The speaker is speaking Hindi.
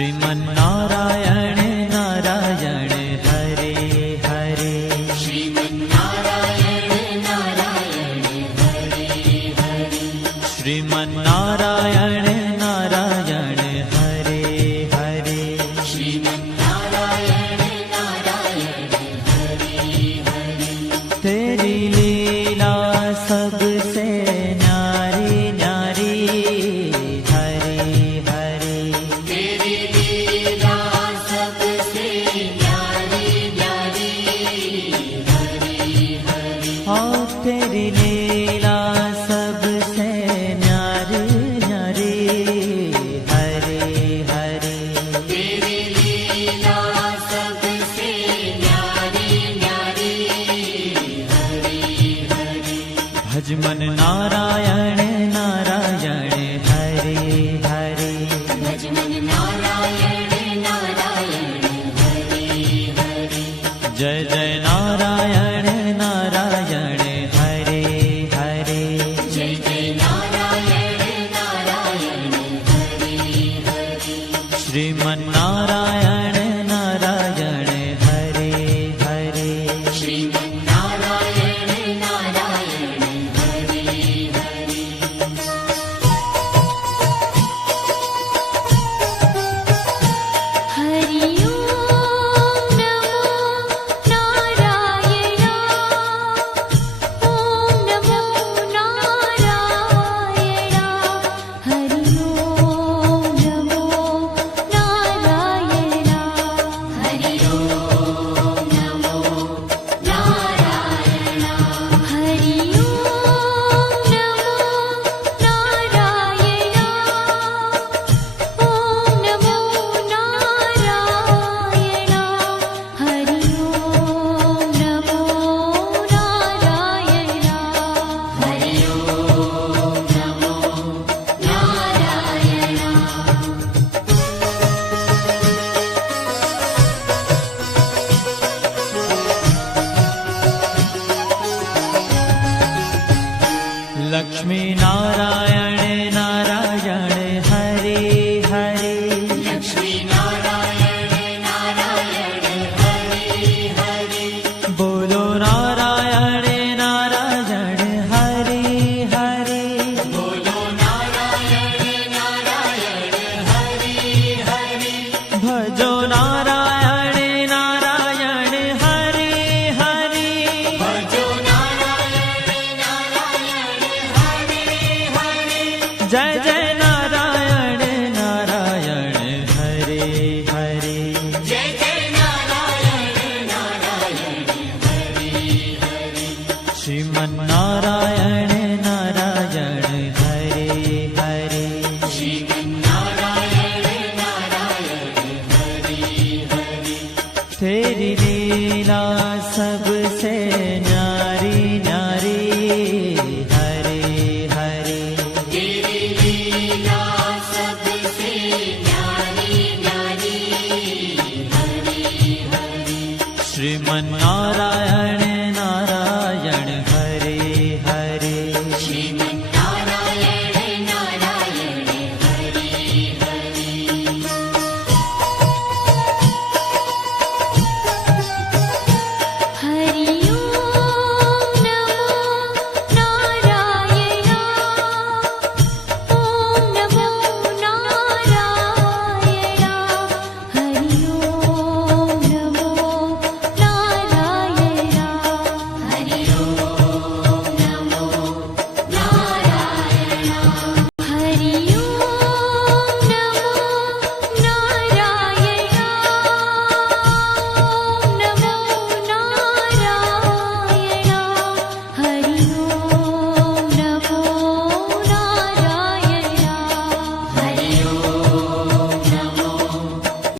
श्रीमन्नारायण नारायण हरे हरे। श्रीमन्नारायण नारायण हरे हरे। श्रीमन्नारायण नारायण हरे हरे। श्रीमन्नारायण नारायण हरे हरे। तेरी लीला सबसे न्यारी न्यारी हरे हरे। तेरी लीला सबसे न्यारी न्यारी हरे हरे। और तेरी लीला सबसे न्यारी न्यारी हरे हरे। तेरी लीला सबसे न्यारी न्यारी हरे हरे। भजमन नारायण नारायण हरे हरे। भजमन नारायण नारायण हरे हरे। जय जय नारायण नारायण हरे हरे। जय जय नारायण नारायण हरे हरे। श्रीमन्नारायण नारायण हरे हरे। श्रीमन्नारायण नारायण हरे हरे। हरि ओम नमो नारायण। ओम नमो नारायण। हरि ओम नमो नारायण। हरि ओम नमो नारायण। हरि ओम नमो नारायण। ओम नमो नारायण। हरि ओम नमो नारायण। हरि ओम नमो नारायण। लक्ष्मी नारायण नारायण हरे हरे। लक्ष्मी नारायण नारायण हरे हरे। बोलो नारायण नारायण हरे हरे। बोलो नारायण नारायण हरे हरे। भजो नारायण नारायण हरे हरे। भजो नारायण नारायण हरे हरे। जय जय नारायण नारायण हरे हरे। जय जय नारायण नारायण हरे हरे। श्रीमन्नारायण नारायण हरे हरे। श्रीमन्नारायण नारायण हरे हरे। तेरी लीला सबसे न्यारी न्यारी हरे हरे। तेरी लीला सबसे न्यारी न्यारी हरे हरे। श्रीमन्नारायण